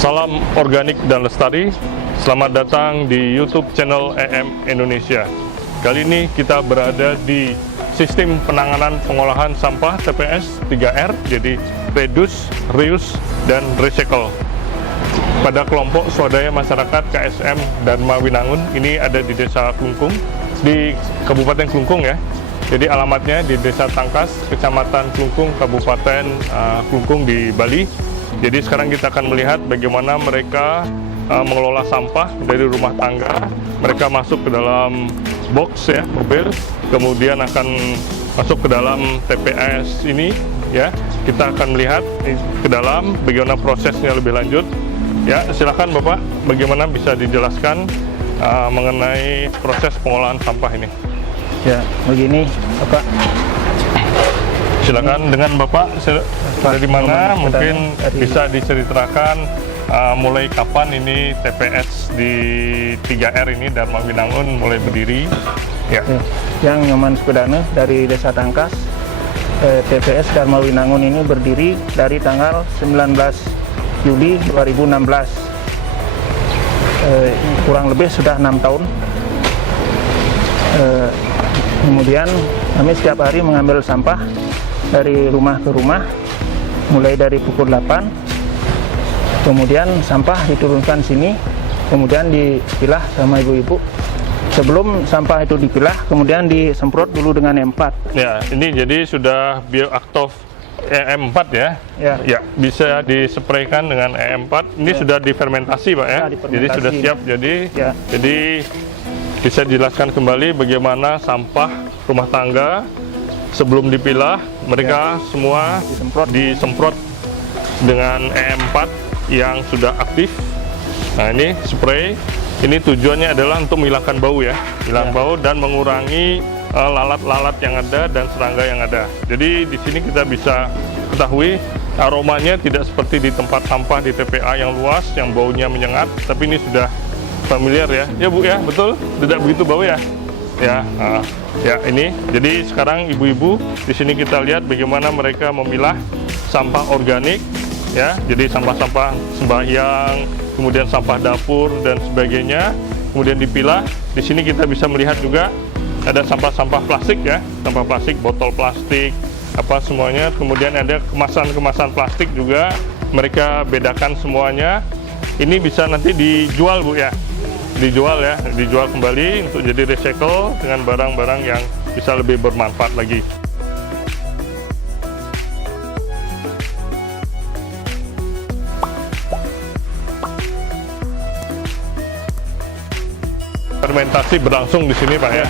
Salam organik dan lestari. Selamat datang di YouTube channel EM Indonesia. Kali ini kita berada di sistem penanganan pengolahan sampah TPS 3R, jadi Reduce, Reuse, dan Recycle. Pada kelompok swadaya masyarakat KSM Dharma Winangun, ini ada di Desa Klungkung, di Kabupaten Klungkung ya. Jadi alamatnya di Desa Tangkas, Kecamatan Klungkung, Kabupaten Klungkung di Bali. Jadi sekarang kita akan melihat bagaimana mereka mengelola sampah dari rumah tangga. Mereka masuk ke dalam box ya, mobil, kemudian akan masuk ke dalam TPS ini ya. Kita akan melihat ke dalam bagaimana prosesnya lebih lanjut. Ya, silakan Bapak, bagaimana bisa dijelaskan mengenai proses pengolahan sampah ini? Ya, begini Bapak. Silakan dengan Bapak dari mana, mungkin bisa diceritakan mulai kapan ini TPS di 3R ini Dharma Winangun mulai berdiri ya. Yang Nyoman Sepedane dari Desa Tangkas, TPS Dharma Winangun ini berdiri dari tanggal 19 Juli 2016. Kurang lebih sudah 6 tahun. Kemudian kami setiap hari mengambil sampah dari rumah ke rumah, mulai dari pukul 8. Kemudian sampah diturunkan sini, kemudian dipilah sama ibu-ibu. Sebelum sampah itu dipilah, kemudian disemprot dulu dengan E4. Ya, ini jadi sudah bioaktif E4 ya. Ya, bisa dispraykan dengan E4. Ini sudah difermentasi Pak ya. Jadi sudah siap. Jadi bisa dijelaskan kembali bagaimana sampah rumah tangga sebelum dipilah mereka semua disemprot dengan E4 yang sudah aktif. Nah, ini spray. Ini tujuannya adalah untuk menghilangkan bau ya, bau dan mengurangi lalat-lalat yang ada dan serangga yang ada. Jadi di sini kita bisa ketahui aromanya tidak seperti di tempat sampah di TPA yang luas yang baunya menyengat, tapi ini sudah familiar ya. Ya Bu ya, betul? Tidak begitu bau ya? Ya, ya ini. Jadi sekarang ibu-ibu di sini kita lihat bagaimana mereka memilah sampah organik ya. Jadi sampah-sampah sembahyang, kemudian sampah dapur dan sebagainya, kemudian dipilah. Di sini kita bisa melihat juga ada sampah-sampah plastik ya, sampah plastik, botol plastik, apa semuanya. Kemudian ada kemasan-kemasan plastik juga. Mereka bedakan semuanya. Ini bisa nanti dijual Bu ya. Dijual kembali untuk jadi recycle dengan barang-barang yang bisa lebih bermanfaat lagi. Fermentasi berlangsung di sini Pak ya.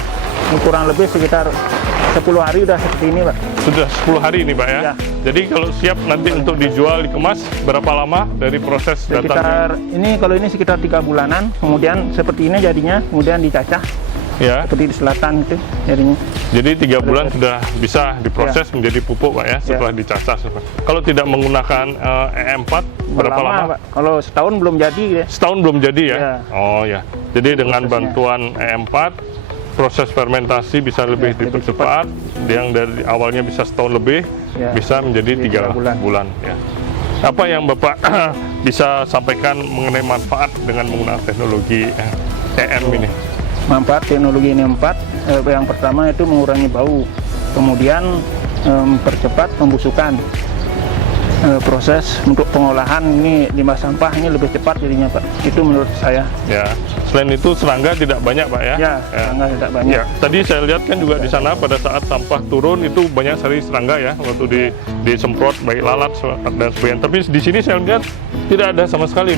Kurang lebih sekitar 10 hari udah seperti ini Pak. Sudah 10 hari ini Pak ya. Jadi kalau siap nanti untuk dijual, dikemas, berapa lama dari proses datangnya? Kalau ini sekitar 3 bulanan, kemudian seperti ini jadinya, kemudian dicacah ya, seperti di selatan itu jadinya. Jadi 3 bulan sudah bisa diproses menjadi pupuk Pak ya, setelah dicacah. Kalau tidak menggunakan E4 berapa lama Pak? Kalau setahun belum jadi ya. Setahun belum jadi ya? Oh ya. Jadi dengan bantuan E4 proses fermentasi bisa lebih dipercepat, yang dari awalnya bisa setahun lebih bisa menjadi 3 bulan ya. Apa yang Bapak bisa sampaikan mengenai manfaat dengan menggunakan teknologi EM ini? Manfaat teknologi ini 4, yang pertama itu mengurangi bau, kemudian mempercepat pembusukan. Proses untuk pengolahan ini limbah sampah ini lebih cepat jadinya Pak. Itu menurut saya. Ya. Selain itu serangga tidak banyak Pak ya? Serangga tidak banyak. Ya. Tadi saya lihat kan juga di sana pada saat sampah turun itu banyak sekali serangga ya waktu disemprot baik lalat dan sebagainya. Tapi di sini saya lihat tidak ada sama sekali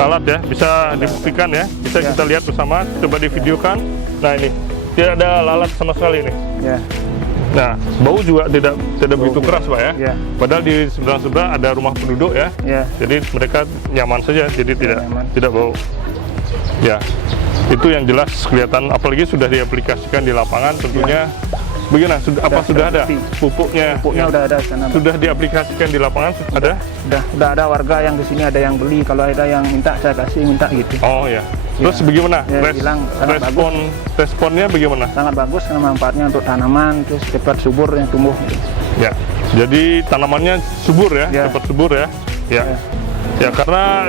lalat ya. Bisa dibuktikan ya. Bisa kita lihat bersama. Coba divideokan. Nah ini tidak ada lalat sama sekali nih. Nah, bau juga tidak begitu keras Pak ya. Padahal di seberang-seberang ada rumah penduduk ya. Jadi mereka nyaman saja, jadi tidak bau. Ya, itu yang jelas kelihatan, apalagi sudah diaplikasikan di lapangan tentunya. Bagaimana? Sudah ada pupuknya? Pupuknya udah ada sana. Sudah diaplikasikan di lapangan ada? Sudah ada warga yang di sini ada yang beli. Kalau ada yang minta saya kasih minta gitu. Oh ya. Terus bagaimana? Responnya bagaimana? Sangat bagus karena manfaatnya untuk tanaman, terus cepat subur yang tumbuh. Ya. Jadi tanamannya subur ya, cepat subur ya. Ya. Ya, karena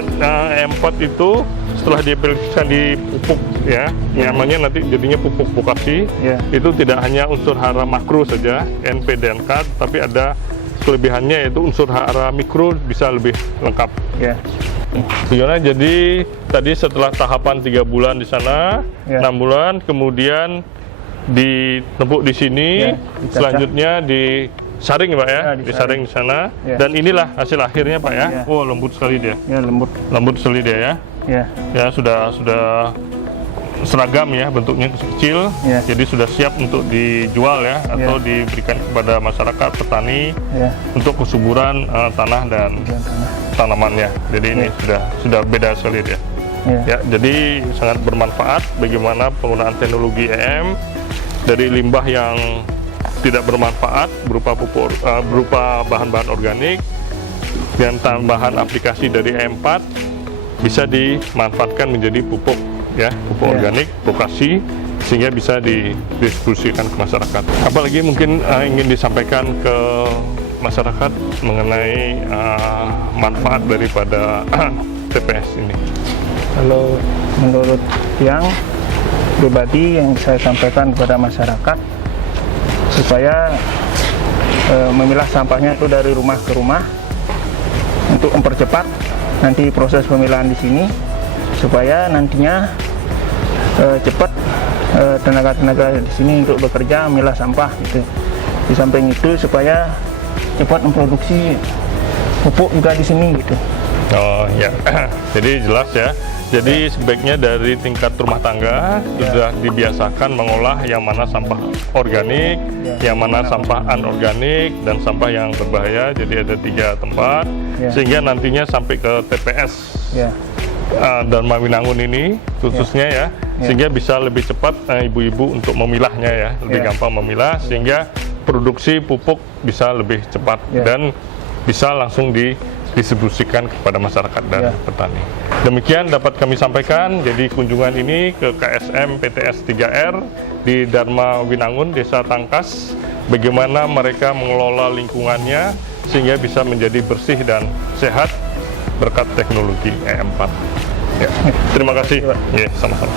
E4 itu setelah diaplikasikan di pupuk ya, namanya nanti jadinya pupuk vokasi. Itu tidak hanya unsur hara makro saja, NP dan K, tapi ada kelebihannya yaitu unsur hara mikro bisa lebih lengkap. Tujuannya jadi tadi setelah tahapan 3 bulan di sana, 6 bulan, kemudian ditempuk di sini, selanjutnya disaring ya Pak ya, disaring di sana, dan inilah hasil akhirnya Pak ya. Oh, lembut sekali dia. Lembut sekali dia ya. Ya, sudah seragam ya, bentuknya kecil, jadi sudah siap untuk dijual ya, atau diberikan kepada masyarakat petani untuk kesuburan tanah dan tanamannya. Jadi ini sudah beda sekali dia. Ya, jadi sangat bermanfaat bagaimana penggunaan teknologi EM dari limbah yang tidak bermanfaat berupa pupuk, berupa bahan-bahan organik dan tambahan aplikasi dari E4 bisa dimanfaatkan menjadi pupuk ya, pupuk organik vokasi, sehingga bisa didistribusikan ke masyarakat. Apalagi mungkin ingin disampaikan ke masyarakat mengenai manfaat daripada TPS ini. Kalau menurut yang pribadi yang saya sampaikan kepada masyarakat, supaya memilah sampahnya itu dari rumah ke rumah untuk mempercepat nanti proses pemilahan di sini, supaya nantinya cepat tenaga-tenaga di sini untuk bekerja memilah sampah gitu. Di samping itu supaya cepat memproduksi pupuk juga di sini gitu. Oh ya, jadi jelas ya. Jadi sebaiknya dari tingkat rumah tangga sudah dibiasakan mengolah yang mana sampah organik, yang mana sampah anorganik, dan sampah yang berbahaya. Jadi ada 3 tempat, sehingga nantinya sampai ke TPS Dharma Winangun ini khususnya ya, sehingga bisa lebih cepat ibu-ibu untuk memilahnya ya, lebih gampang memilah, sehingga produksi pupuk bisa lebih cepat dan bisa langsung didistribusikan kepada masyarakat dan petani. Demikian dapat kami sampaikan. Jadi kunjungan ini ke KSM PTS 3R di Dharma Winangun, Desa Tangkas, bagaimana mereka mengelola lingkungannya sehingga bisa menjadi bersih dan sehat berkat teknologi E4. Ya, terima kasih. Ya, sama-sama.